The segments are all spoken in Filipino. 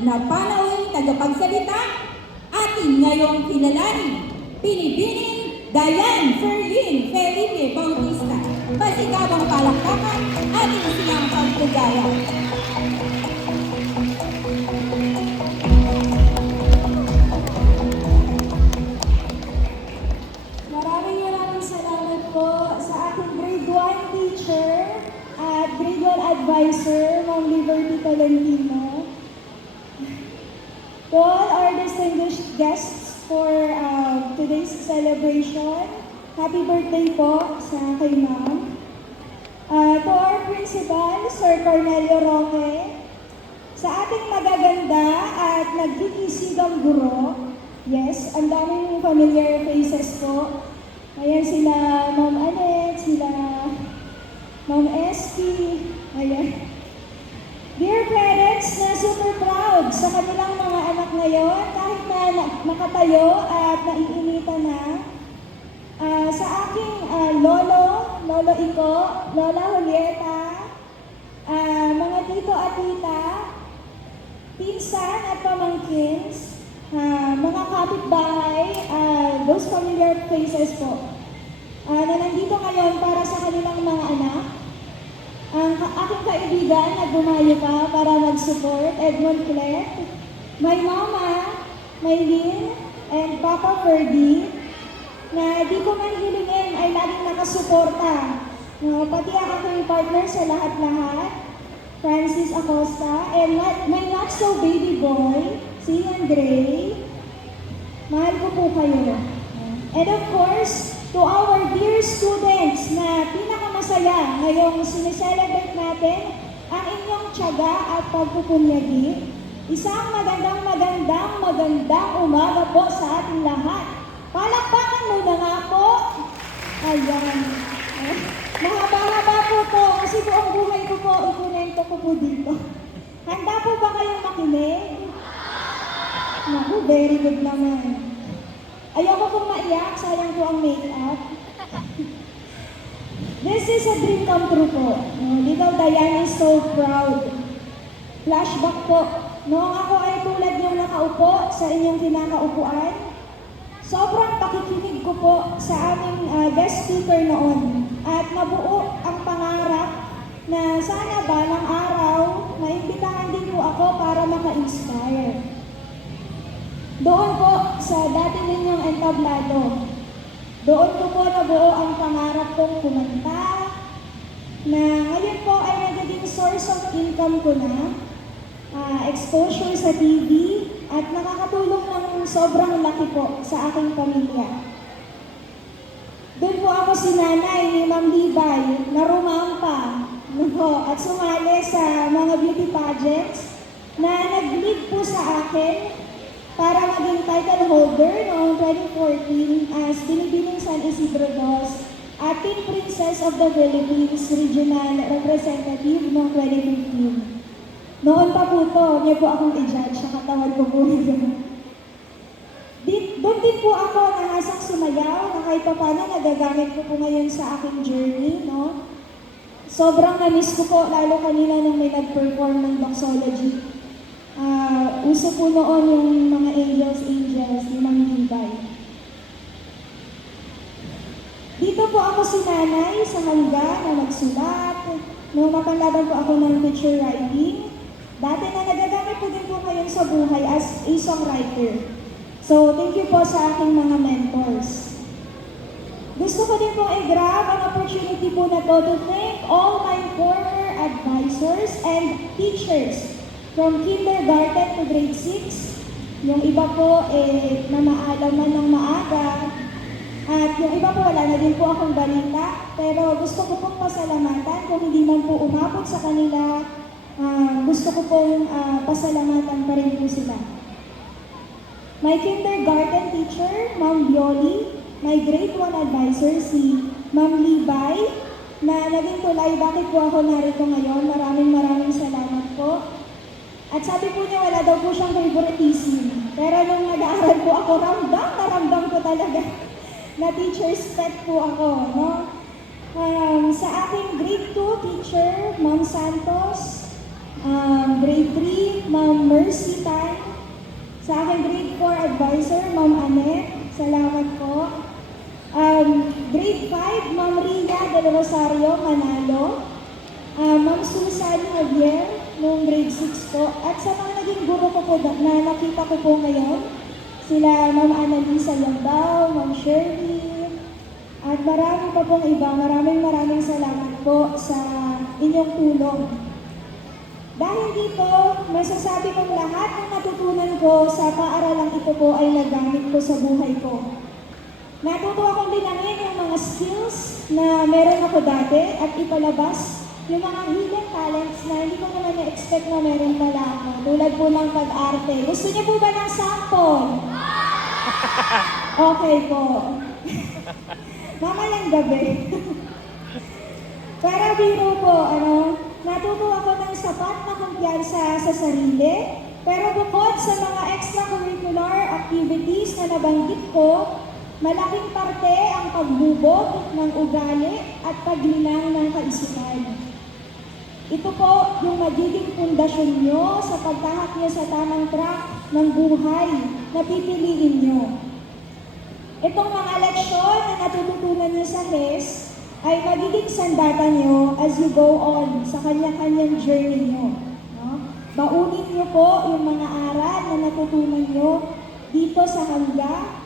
na panawing tagapagsalita, atin ngayong kilalanin, Binibining Diane Ferlin Felipe Bautista. Pasigabang palakpakan, ating sinampang pugaya. Maraming salamat po sa aking grade 1 teacher at grade 1 advisor, Ma'am Liberty Tolentino. To all our distinguished guests for today's celebration, happy birthday po sa kay Ma'am. To our principal, Sir Cornelio Roque, sa ating magaganda at nagkikisigang guro, yes, ang daming familiar faces po. Ayan sila Ma'am Annette, sila Ma'am Esty, ayan. Dear parents na super proud sa kanilang mga anak ngayon, kahit na nakatayo at naiinitan na. Sa aking lolo Iko, Lola Julieta, mga tito at tita, pinsan at pamangkins, mga kapitbahay, those familiar faces po, na nandito ngayon para sa kanilang mga anak. Ang aking kaibigan na gumayo pa para mag-support, Edmond Clet, my mama, Maylin, and Papa Ferdy, na di ko man hilingin ay laging nakasuporta. Pati ang aking partner sa lahat-lahat, Francis Acosta, and my not-so-baby boy, si Andre. Mahal ko po kayo. And of course, to our dear students na pinakamasaya ngayong sineselebrate natin ang inyong tiyaga at pagpupunyagi. Isang magandang umaga po sa ating lahat. Palakpakan muna nga po. Ayan. Mahaba-haba po to kasi buong buhay ko po, ikunento ko po dito. Handa po ba kayong makinig? Naku, very good naman. Ayoko pong maiyak, sayang po ang make-up. This is a dream come true po. Little Diane is so proud. Flashback po. Noong ako ay tulad yung nakaupo sa inyong kinakaupuan, sobrang pakikinig ko po sa aming guest speaker noon. At nabuo ang pangarap na sana ba ng araw, maimbitahan din po ako para maka-inspire. Doon po sa dati ninyong entablado, doon ko po nabuo ang pangarap kong kumanta, na ngayon po ay nagiging source of income ko na, exposure sa TV, at nakakatulong ng sobrang laki po sa aking pamilya. Doon po ako sinanay ni Ma'am Libay na rumampa at sumali sa mga beauty pageants na nag-lead po sa akin para maging title holder noong 2014 as Binibining San Isidro II at Teen Princess of the Philippines Regional Representative noong 2015. Noon pa po ito, niya po akong i-judge sa katawan ko po. Doon din po ako nangasang sumayaw na kahit pa paano nagagamit ko po ngayon sa aking journey. No? Sobrang na-miss ko po, lalo kanina nung may nag-perform ng doxology. Uso po noon yung mga angels ni Ma'am Libay. Dito po ako sinanay sa hangga na magsulat. Nung mapanlaban po ako ng picture writing, dati na nagagamit po din po ngayon sa buhay as a songwriter. So, thank you po sa aking mga mentors. Gusto ko din pong i-grab ang opportunity po na to thank all my former advisors and teachers from kindergarten to grade 6. Yung iba po namaalaman ng maaga. At yung iba po wala na din po akong balita. Pero gusto ko pong pasalamatan kung hindi man po umabot sa kanila. Gusto ko pong pasalamatan pa rin po sila. My kindergarten teacher, Ma'am Bioli, my grade 1 advisor, si Ma'am Libay, na naging tulay bakit po ako narito ngayon. Maraming salamat po. At sabi po niya, wala daw po siyang favoritism. Pero nung nag-aaral po ako, ramdam ko talaga na teacher's pet po ako. No? Sa aking grade 2 teacher, Ma'am Santos, Grade 3, Ma'am Mercy Tan. Sa akin, grade 4 advisor, Ma'am Annette. Salamat po. Grade 5, Ma'am Ria Del Rosario Manalo. Ma'am Susan Javier, noong grade 6 po. At sa mga naging guro ko po na nakita ko po ngayon, sila Ma'am Annalisa Lambao, Ma'am Shirley, at marami pa pong iba. Maraming salamat po sa inyong tulong. Dahil dito, masasabi kong lahat ng natutunan ko sa paaralang ito po ay nagamit ko sa buhay ko. Natuto akong linangin yung mga skills na meron ako dati at ipalabas yung mga hidden talents na hindi ko naman na-expect na meron pala ako. Tulad po ng pag-arte. Gusto niyo po ba ng sample? Okay po. Mamayang gabi. Para biro po, natuto ako ng sapat na kumpiyansa sa sarili, pero bukod sa mga extracurricular activities na nabanggit ko, malaking parte ang pagbubog ng ugali at paglinang ng kaisipan. Ito po yung magiging pundasyon nyo sa pagtahak nyo sa tamang track ng buhay na pipiliin nyo. Itong mga leksyon na natututunan nyo sa HES ay magiging sandata nyo as you go on sa kanya-kanyang journey nyo. No? Baunin nyo po yung mga aral na natutunan nyo dito sa hangga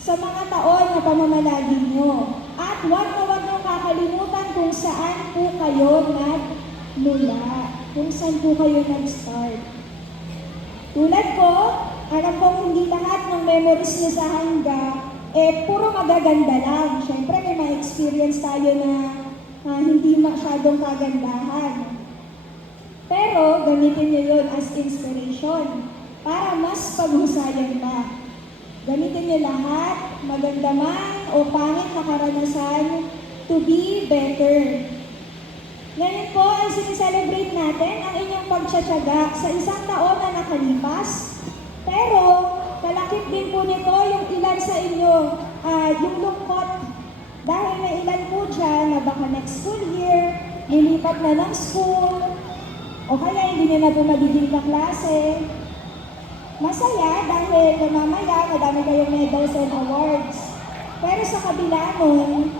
sa mga taon na pamamalagi nyo. At huwag nyo kakalimutan kung saan po kayo nagmula, kung saan po kayo nag-start. Tulad ko, alam kong hindi lahat ng memories niyo sa hangga, puro magaganda lang. Siyempre, may mga experience tayo na hindi masyadong kagandahan. Pero, gamitin niyo yun as inspiration para mas paghusayan pa. Gamitin niyo lahat, maganda man o pangit na karanasan, to be better. Ngayon po ay sineselebrate natin ang inyong pagtsatsaga sa isang taon na nakalipas. Pero, kalakip din po nito yung ilan sa inyo, yung lungkot. Dahil may ilan po dyan na baka next school year, lilipat na ng school, o kaya hindi nyo na po magiging kaklase. Masaya dahil mamaya madami kayong medals and awards. Pero sa kabila nun,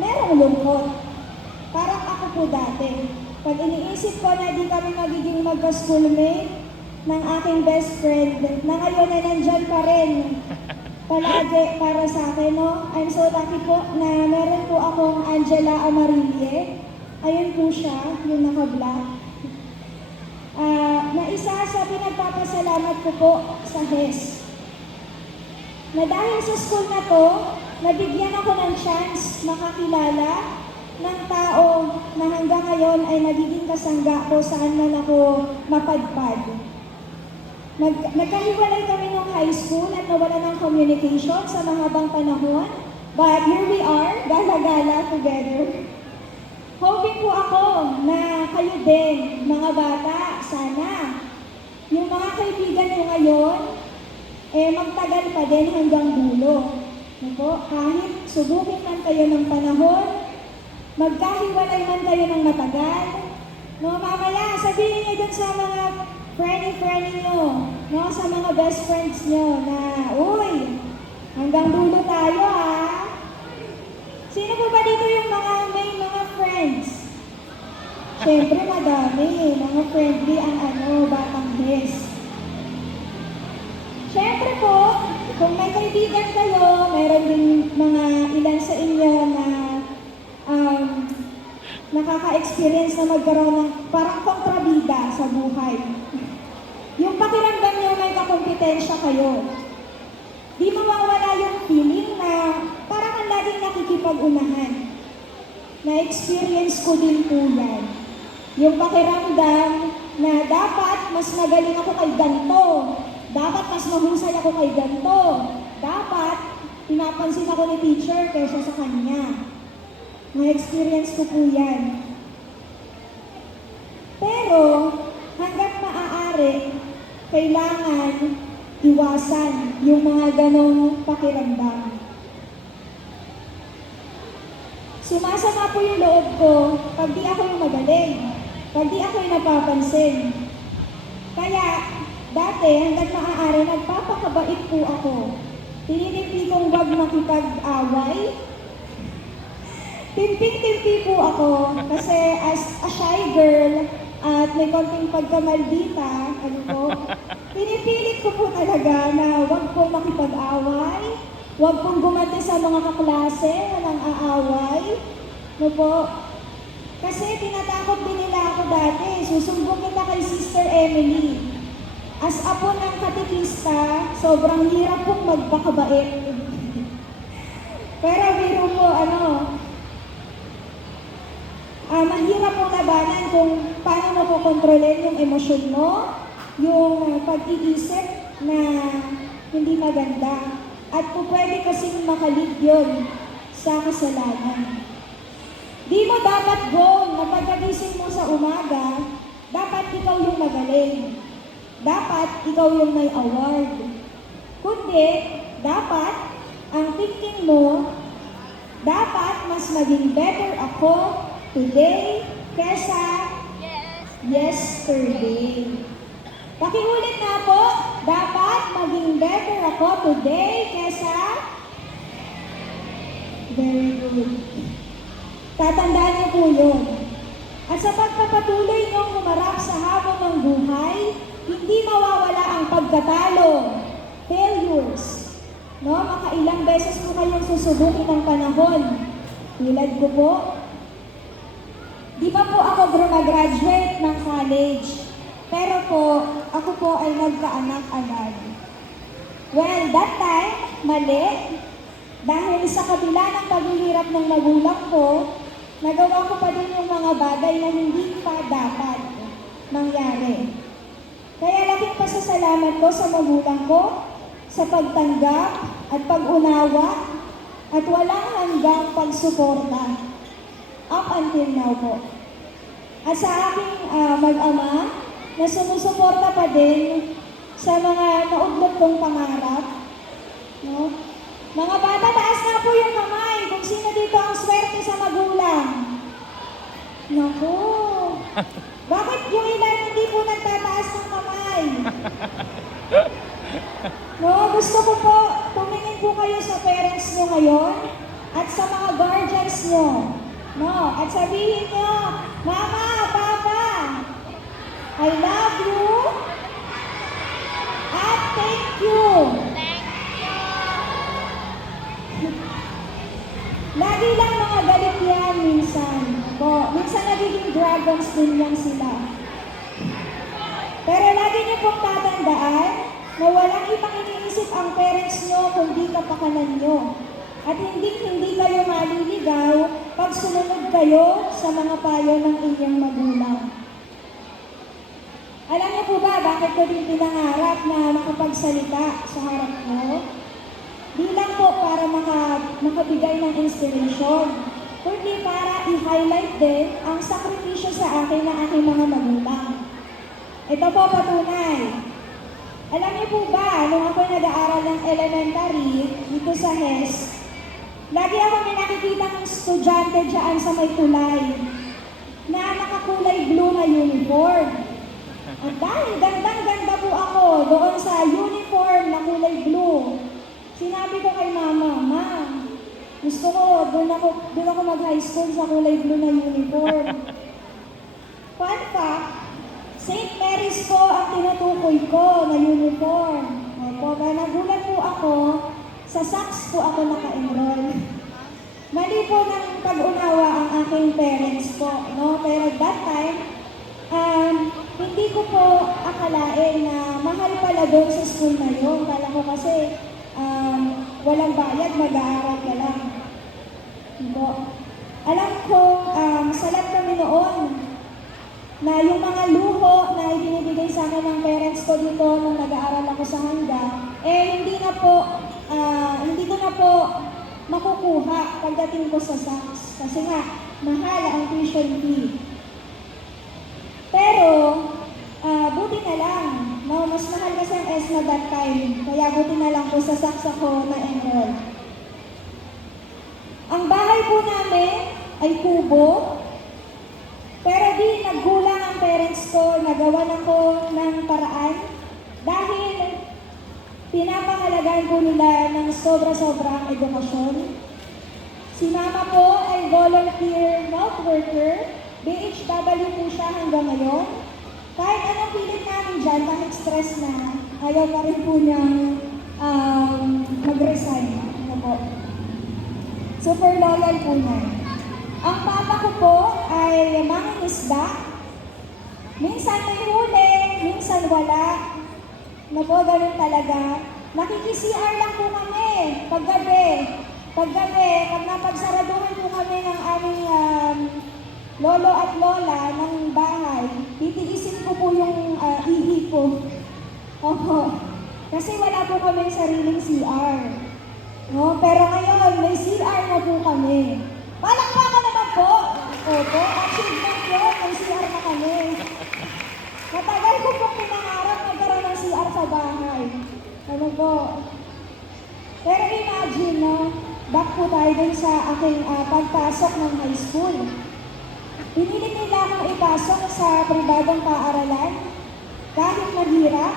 merong lungkot. Parang ako po dati. Pag iniisip ko na di kami magiging magka-schoolmate ng aking best friend, na ngayon ay nandyan pa rin palagi para sa akin, no? I'm so lucky po na meron po akong Angela Amarille. Ayun po siya, yung naka-black. Na isa sa pinagpapasalamat ko po sa HES. Na dahil sa school na to, nabigyan ako ng chance makakilala ng tao na hanggang ngayon ay nagiging kasangga ko saan man ako mapadpad. Nagkahiwalay kami nung high school at nawala ng communication sa mahabang panahon. But here we are, gala-gala together. Hoping po ako na kayo din, mga bata, sana. Yung mga kaibigan nyo ngayon, magtagal pa din hanggang dulo. Kahit subukin man kayo ng panahon, magkahiwalay man kayo ng matagal, mamaya sabihin nyo dun sa mga friendly nyo, sa mga best friends nyo na, uy, hanggang dulo tayo ha. Sino po ba dito yung may mga friends? Siyempre madami, mga friendly ang batang HES. Siyempre po, kung may kaibigan kayo, meron din mga ilan sa inyo na nakaka-experience na magkaroon ng parang kontrabida sa buhay. Yung pakiramdam nyo may kakompetensya kayo. Di mawawala yung feeling na parang ang laging nakikipag-unahan. Na-experience ko din po yan. Yung pakiramdam na dapat mas magaling ako kay ganito. Dapat mas mahusay ako kay ganito. Dapat pinapansin ako ni teacher kaysa sa kanya. Na-experience ko po yan. Pero hanggat maaari, kailangan iwasan yung mga ganong pakiramdam. Sumasama po yung loob ko pag di ako yung magaling. pag di ako'y napapansin. Kaya, dati, hanggang maaari, nagpapakabait po ako. Tinitipid kong wag makipag-away. Timping-timpi po ako kasi as a shy girl at may konting pagkamaldita, pinipilit ko po talaga na wag pong makipag-away, wag pong gumati sa mga kaklase na nang aaway. Kasi tinatakot din nila ako dati, susumbong kita kay Sister Emily. As apo ng katikista, sobrang hirap pong magpakabait. Pero biro po, mahirap pong labanan kung paano mo po kontrolin yung emosyon mo, yung pag-iisip na hindi maganda. At po pwede kasing makalid yun sa kasalanan. Di mo dapat goal na pagkagising mo sa umaga, dapat ikaw yung magaling. Dapat ikaw yung may award. Kundi, dapat ang thinking mo, dapat mas maging better ako today kesa yesterday. Pakiulit na po, dapat maging better ako today kesa very good. Tatandaan niyo po yun. At sa pagpapatuloy niyong humarap sa habang ng buhay, hindi mawawala ang pagkatalo, failures. Makailang beses po kayong susubukin ng panahon. Tulad ko po, di ba po ako graduate ng college? Pero po, ako po ay nagkaanak agad. Well, that time, mali. Dahil sa kabila ng paghihirap ng magulang ko, nagawa ko pa din yung mga bagay na hindi pa dapat mangyari. Kaya laking pasasalamat ko sa magulang ko, sa pagtanggap at pag-unawa, at walang hanggang pagsuporta. Up until now po. At sa aking mag-ama, na sumusuporta pa din sa mga naudlot kong pangarap. Mga bata, taas na po yung kamay kung sino dito ang swerte sa magulang. Naku, bakit yung ilan hindi po nagtataas ng kamay? Gusto ko po, tumingin po kayo sa parents nyo ngayon at sa mga guardians nyo. At sabihin nyo, Mama, Papa, I love you at thank you. Lagi lang mga galit yan minsan. Minsan nagiging dragons din yan sila. Pero lagi niyo pong tatandaan na walang ibang iniisip ang parents nyo kundi kapakanan nyo. At hindi kayo maliligaw pag sumunod kayo sa mga payo ng inyong magulang. Alam niyo po ba bakit ko din pinangarap na makapagsalita sa harap mo? Di lang po para makabigay ng inspiration, kundi para i-highlight din ang sakripisyo sa akin ng aking mga magulang. Ito po patunay. Alam niyo po ba, nung ako nag-aaral ng elementary dito sa HES, lagi ako may nakikita ng estudyante dyan sa may tulay na nakakulay blue na uniform. At dahil gandang-ganda po ako doon sa uniform na kulay blue, sinabi ko kay Mama, Ma, gusto ko, doon ako mag-high school sa kulay blue na uniform. Fun fact, St. Mary's po ang tinutukoy ko na uniform. Kaya nagulat po ako, sa SACS po ako naka-enroll. Mali po ng pag-unawa ang aking parents po, Pero at that time, hindi ko po akalain na mahal pala doon sa school na yun. Kala ko kasi, walang bayad, mag-aaral ka lang. Alam ko, salat kami noon na yung mga luho na ibinibigay sa akin ng parents ko dito nung nag-aaral ako sa hanggang, hindi ko na po makukuha pagdating ko sa SACS. Kasi nga, mahal ang tuition fee. Pero, buti na lang. Mas mahal kasi ang ESNA that time. Kaya buti na lang po sa SACS ako na-enroll. Ang bahay po namin ay kubo. Pero di nagkulang parents ko, nagawan ako ng paraan dahil pinapangalagaan po nila ng sobra-sobra ang edukasyon. Si mama po ay volunteer health worker, BHW po siya hanggang ngayon. Kahit anong pilit namin dyan, kahit stress na, ayaw pa rin po niyang mag-resign. Ano po. Super loyal po niya. Ang papa ko po ay mangingisda. Minsan may huli, minsan wala. Na po, ganun talaga. Nakikisi-CR lang po kami paggabi. Pag napagsaraduhan po kami ng aming lolo at lola ng bahay, titiisin ko po yung ihi ko. Opo. Kasi wala po kami sariling CR. No? Pero ngayon, may CR na po kami. Palakpakan naman po! Opo, achievement yun, may CR na kami. Matagal ko po pinangarap magkaroon ng CR sa bahay. Ano po? Pero imagine, no? Back po tayo dun sa aking pagpasok ng high school. Pinilit nila akong ipasok sa pribadong paaralan. Kahit mahirap,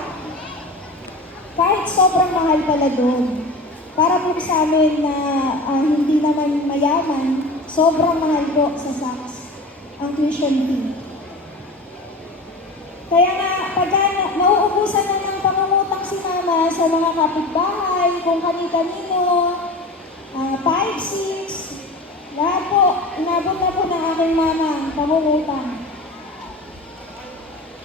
kahit sobrang mahal pala doon. Para po sa amin na hindi naman mayaman, sobrang mahal po sa SACS ang tuition fee. Kaya nga, pagka nauubusan na ng pangungutang si mama sa mga kapitbahay, kung kani-kanino, 5, 6, lahat po, inabot na po ng aking mama ang pangungutang.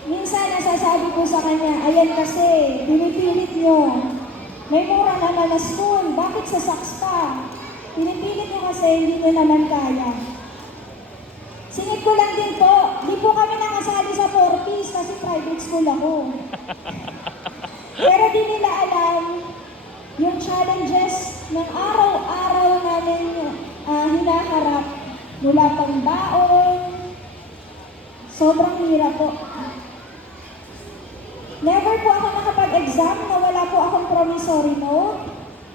Minsan, nasasabi ko sa kanya, ayan kasi, pinipilit nyo. May mura naman na school, bakit sa SACS pa? Pinipilit nyo kasi hindi nyo naman kaya. Singit ko lang din po, di po kami nakasali sa 4Ps kasi private school ako. Pero di nila alam yung challenges ng araw-araw namin hinaharap mula pang baon. Sobrang hirap po. Never po ako nakapag-exam na wala po akong promissory note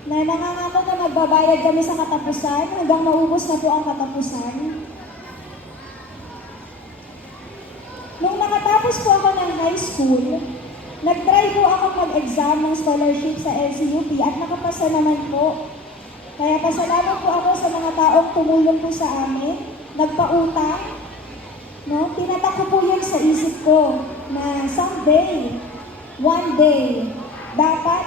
na nangangako na magbabayad kami sa katapusan hanggang maubos na po ang katapusan. Nung nakatapos po ako ng high school, nag-try po ako mag-exam ng scholarship sa LCUP at nakapasa naman po. Kaya pasalamat po ako sa mga taong tumulong po sa amin, nagpautang. No? Tinatak ko po yun sa isip ko na someday, one day, dapat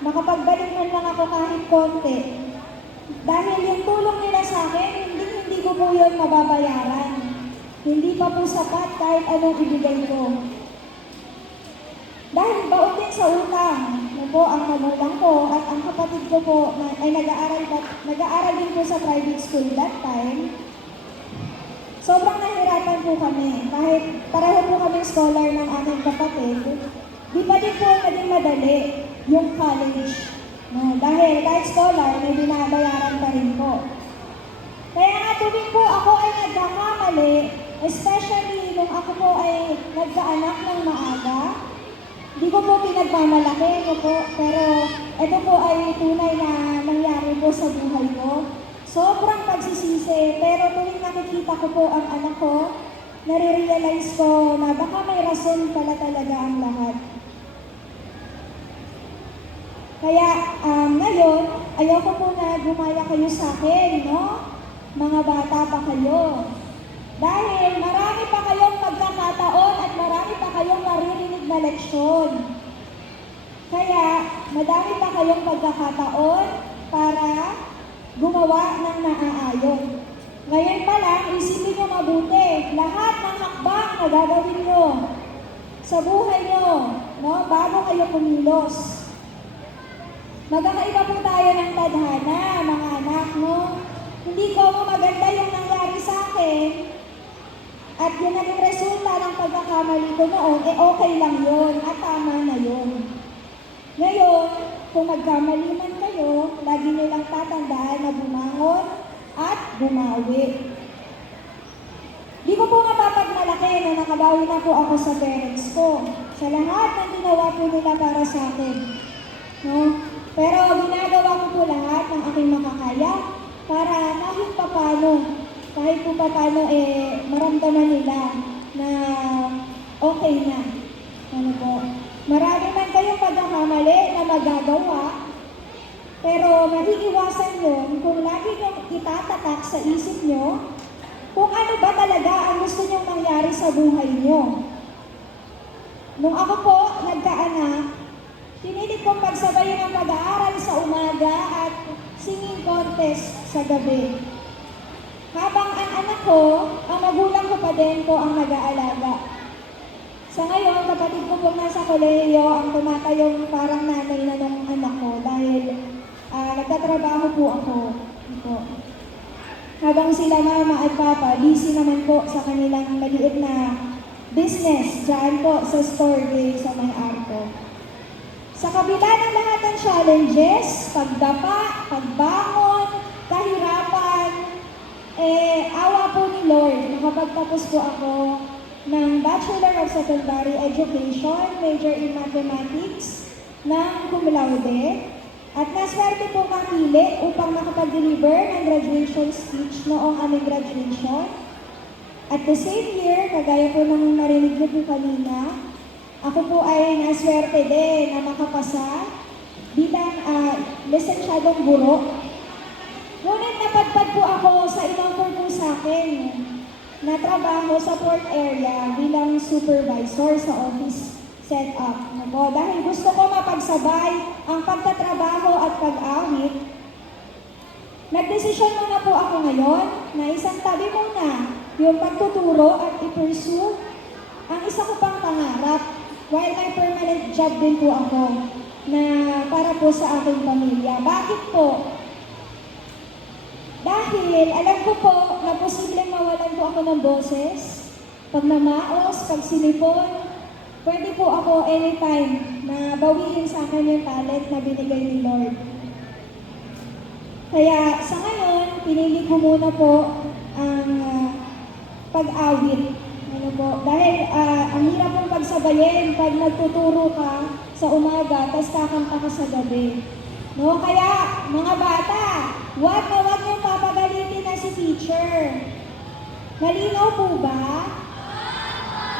makapagbalik man lang ako kahit konti. Dahil yung tulong nila sa akin, hindi ko po yun mababayaran. Hindi pa po sapat kahit anong ibigay ko. Dahil baon din sa utang, na po ang magulang ko at ang kapatid ko po ay nag-aaral din po sa private school that time. Sobrang nahirapan po kami. Kahit pareho po kami scholar ng aming kapatid, di pa din po naging madali yung college. No? Dahil kahit scholar, may binabayaran pa rin po. Kaya nga tuwing po ako ay nagkakamali, especially nung ako po ay nagkaanak ng maaga, di ko po pinagmamalaki, no po, pero ito po ay tunay na nangyari po sa buhay ko. Sobrang pagsisisi, pero tuwing nakikita ko po ang anak ko, nare-realize ko na baka may rason pala talaga ang lahat. Kaya ngayon, ayoko po na gumaya kayo sa akin, no? Mga bata pa kayo. Dahil marami pa kayong pagkakataon at marami pa kayong maririnig na leksyon. Kaya madami pa kayong pagkakataon para gumawa ng naaayon. Ngayon pa lang, isipin nyo mabuti, lahat ng hakbang na gagawin nyo sa buhay nyo, no, bago kayo kumilos. Magkakaiba po tayo ng tadhana, mga anak, no? Hindi ko maganda yung nangyari sa akin at yung naging resulta ng pagkakamali ko noon, okay lang yun at tama na yun. Ngayon, kung magkamali man kayo, lagi nilang tatandaan na bumangon at bumawi. Di ko po mapapagmalaki na nakabawi na po ako sa parents ko. Sa lahat ng ginawa po nila para sa akin. No? Pero ginagawa ko po lahat ng aking makakaya para kahit po paano maramdaman nila na okay na. Ano po? Marami man kayong pagkakamali na magagawa, pero maiiwasan yun kung lagi niyong itatatak sa isip niyo kung ano ba talaga ang gusto niyong mangyari sa buhay niyo. Nung ako po nagkaanak, pinilit kong pagsabayin ang pag-aaral sa umaga at singing contest sa gabi. Habang ang anak ko, ang magulang ko pa din po ang nag-aalaga. Sa ngayon, kapatid ko po nasa kolehiyo ang tumatayong parang nanay na ng anak ko dahil nagtatrabaho po ako. Ito. Habang sila mama at papa, busy naman po sa kanilang maliit na business dyan po sa store day sa may arko. Sa kabila ng lahat ng challenges, pagdapa, pagbangon, kahirapan, awa po ni Lord, nakapagtapos po ako ng Bachelor of Secondary Education, major in Mathematics, ng cum laude. At naswerte po kapili upang makapag-deliver ng graduation speech noong aming graduation. At the same year, kagaya po ng narinig niyo po kanina, ako po ay naswerte din na makapasa bilang lisensyadong guro. Ngunit napadpad po ako sa ibang po sa akin na trabaho sa port area bilang supervisor sa office setup. Dahil gusto ko mapagsabay ang pagtatrabaho at pag-awit, nagdesisyon muna po ako ngayon na isang tabi muna yung pagtuturo at i-pursue ang isa ko pang pangarap while may permanent job din po ako na para po sa aking pamilya. Bakit po? Dahil alam ko po na posibleng mawalan po ako ng boses, pag namaos, pag sinipon, pwede po ako anytime na bawiin sa akin yung talent na binigay ni Lord. Kaya sa ngayon, pinili ko muna po ang pag-awit. Ano po? Dahil ang hirap pong pagsabayin pag nagtuturo ka sa umaga, tapos kakanta ka sa gabi. No? Kaya, mga bata, wag niyong papagalitin na si teacher. Malinaw po ba?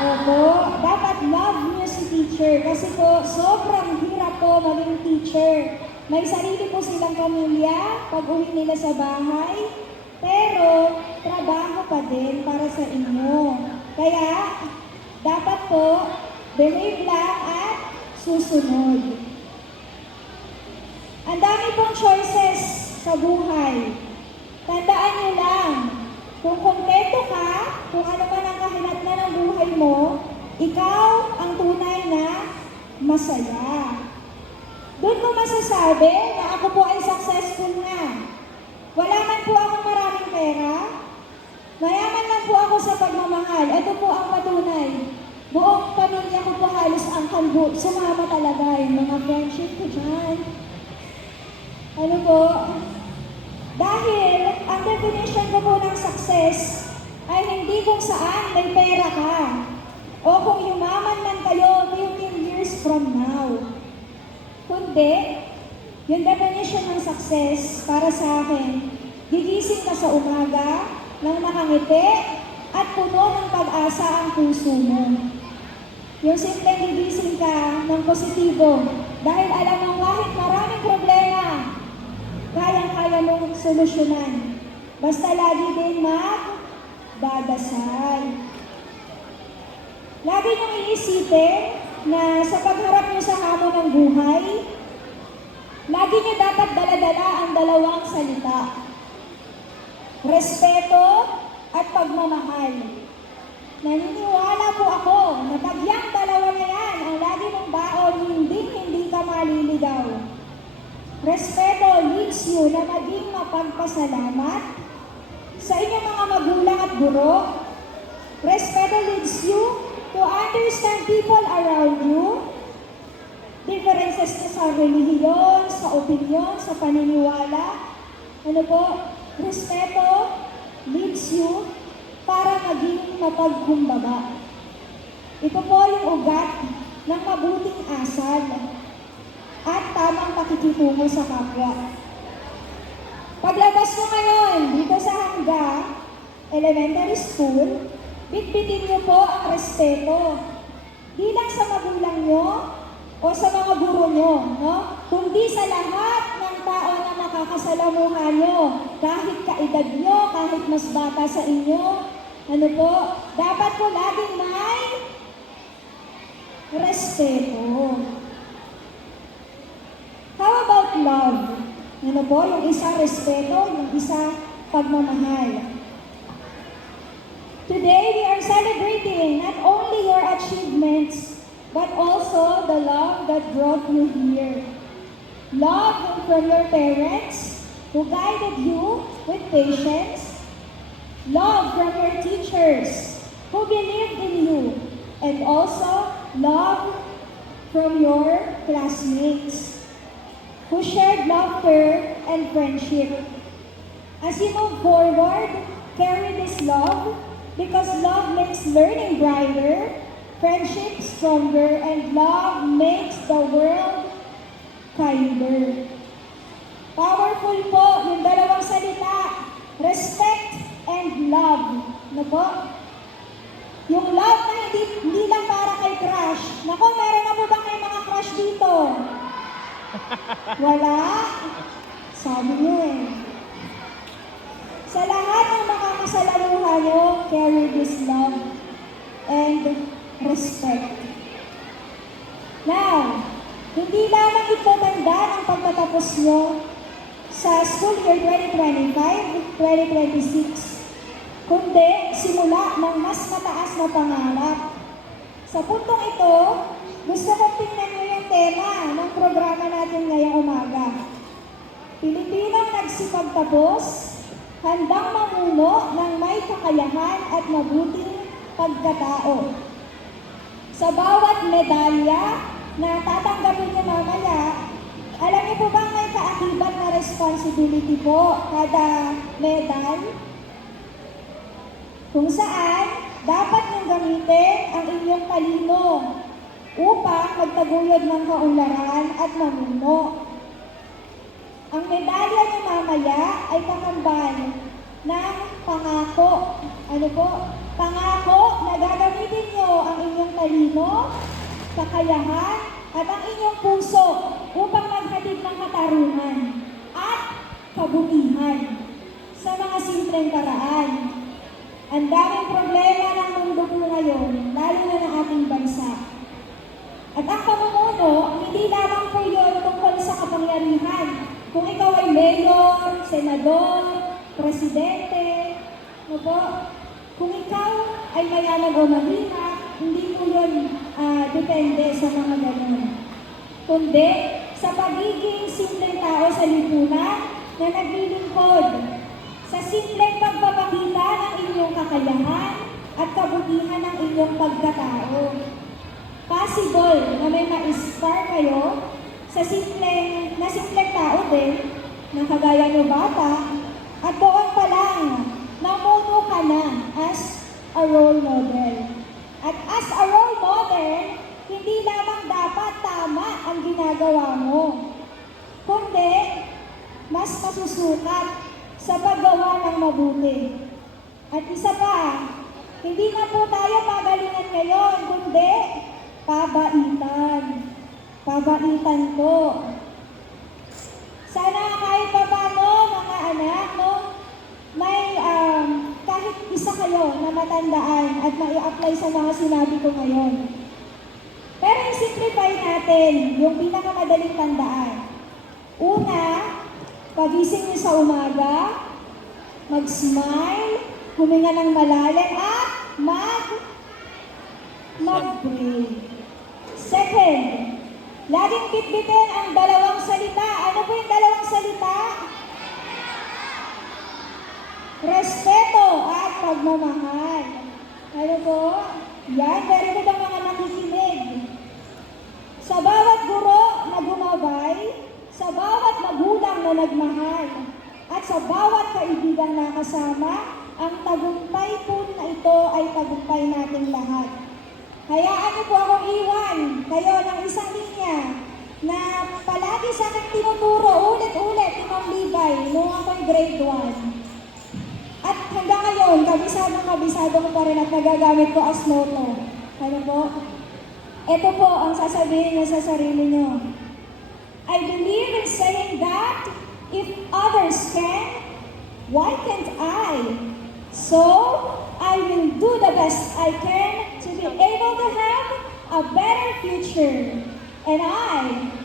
Opo, dapat love niyo si teacher kasi po sobrang hirap po maging teacher. May sarili po silang pamilya pag uwi nila sa bahay, pero trabaho pa din para sa inyo. Kaya, dapat po, behave lang at susunod. Ang dami pong choices sa buhay. Tandaan niyo lang, kung kumpleto ka, kung ano man ang kahinatnan ng buhay mo, ikaw ang tunay na masaya. Doon ko masasabi na ako po ay successful na. Wala man po akong maraming pera, mayaman lang po ako sa pagmamahal. Ito po ang patunay. Buong pamilya ko po halos ang kalbo. Sumama talaga yung mga friendship ko dyan. Ano po? Dahil ang definition ko po ng success ay hindi kung saan may pera ka o kung yumaman man kayo 15 years from now. Kundi, yung definition ng success para sa akin, gigising ka sa umaga nang nakangiti at puno ng pag-asa ang puso mo. Yung simpleng gigising ka ng positibo dahil alam mo kahit maraming problema, kayang-kaya mong solusyonan. Basta lagi din magdadasal. Lagi niyong iisipin na sa pagharap niyo sa hamon ng buhay, lagi niyo dapat daladala ang dalawang salita. Respeto at pagmamahal. Naniniwala po ako na pag yang dalawa na yan ang lagi mong baon, hindi ka maliligaw. Respeto leads you na maging mapagpasalamat sa inyong mga magulang at guro. Respeto leads you to understand people around you. Differences niya sa relihiyon, sa opinyon, sa paniniwala. Ano po? Respeto leads you para maging mapagkumbaga. Ito po yung ugat ng mabuting asal at tamang pakikitungo sa kapwa. Paglabas ko ngayon dito sa Hangga Elementary School, bitbitin niyo po ang respeto. Di lang sa magulang nyo o sa mga guro nyo, no? Kundi sa lahat ng tao na makakasalamuha nyo, kahit kaedad nyo, kahit mas bata sa inyo, ano po, dapat po laging may respeto. How about love? Ano po, yung isa respeto, yung isa pagmamahal. Today, we are celebrating not only your achievements, but also the love that brought you here. Love from your parents, who guided you with patience. Love from your teachers, who believed in you. And also, love from your classmates, who shared laughter and friendship. As you move forward, carry this love, because love makes learning brighter, friendship stronger, and love makes the world kinder. Powerful po yung dalawang salita, respect and love. Ano po? Yung love na hindi lang para kay crush. Nako, meron na po ba kayo mga crush dito? Wala? Sabi niyo eh. Sa lahat ng makakasalamuha nyo, carry this love and respect. Now, hindi lamang ito tanda ng pagtatapos nyo sa school year 2025-2026, kundi simula ng mas mataas na pangarap. Sa puntong ito, gusto kong tingnan nyo yung tema ng programa natin ngayong umaga. Pilipinong nagsipagtapos, handang mamuno ng may kakayahan at mabuting pagkatao. Sa bawat medalya na tatanggapin niyo mamaya, alam niyo po bang may kaakibat na responsibility po kada medal? Kung saan, dapat niyong gamitin ang inyong talino upang magtaguyod ng kaunlaran at mamuno. Ang medalya niyo mamaya ay kakambal ng pangako. Ano po? Pangako na gagamitin niyo ang inyong talino, kakayahan, at ang inyong puso upang maghatid ng katarungan at kabutihan sa mga simpleng paraan. Ang daming problema ng mundo po ngayon, lalo na ng ating bansa. At ang pamumuno, hindi lamang po yun tungkol sa kapangyarihan. Kung ikaw ay mayor, senador, presidente, no po, kung ikaw ay mayaman o mahina, hindi po yun depende sa mga ganun. Kundi sa pagiging simpleng tao sa lipunan na naglilingkod, sa simpleng pagpapakita ng inyong kakayahan at kabutihan ng inyong pagkatao. Possible na may ma-inspire kayo sa simpleng tao din, na kagaya nyo bata, at doon pa lang, namuno ka na as a role model. At as a role model, hindi lamang dapat tama ang ginagawa mo, kundi mas masusukat sa paggawa ng mabuti. At isa pa, hindi na po tayo pagalingan ngayon, kundi pabaitan. Pabaitan po. Sana kahit pa paano, mga anak, no, may kahit isa kayo na matandaan at mai-apply sa mga sinabi ko ngayon. Pero i-simplify natin yung pinakamadaling tandaan. Una, pagising niyo sa umaga, mag-smile, huminga ng malalim at mag-pray. Second, laging bitbitin ang dalawang salita. Ano po yung dalawang salita? Respeto at pagmamahal. Ano po? Yan, very good ang mga nakikinig. Sa bawat guro na gumabay, sa bawat magulang na nagmahal, at sa bawat kaibigang nakasama, ang tagumpay po na ito ay tagumpay nating lahat. Hayaan niyo po akong iwan kayo ng isang linya na palagi sa akin tinuturo ulit-ulit ni Ma'am Libay noong ako'y grade 1. At hanggang ngayon, kami kabisadong ko pa rin at nagagamit ko as motto. Ano po? Ito po ang sasabihin niyo sa sarili niyo. I believe in saying that if others can, why can't I? So, I will do the best I can to be able to have a better future. And I